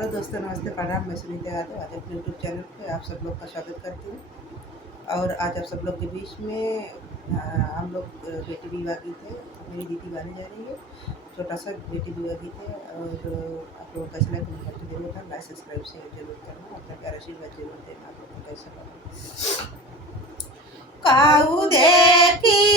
हेलो दोस्तों, नमस्ते, प्रणाम। मैं सुनीता यादव आज अपने यूट्यूब चैनल पे आप सब लोग का स्वागत करती हूँ। और आज आप सब लोग के बीच में हम लोग बेटी विवाह गीत है, तो मेरी दीदी गाने जा रही है। छोटा सा बेटी विवाह गीत है। और आप लोगों का कैसा लगा कमेंट करके जरूर बताना, लाइक सब्सक्राइब शेयर जरूर करना, अपना प्यारा आशीर्वाद जरूर देना। आप लोग को कैसा लगा। काऊ देखी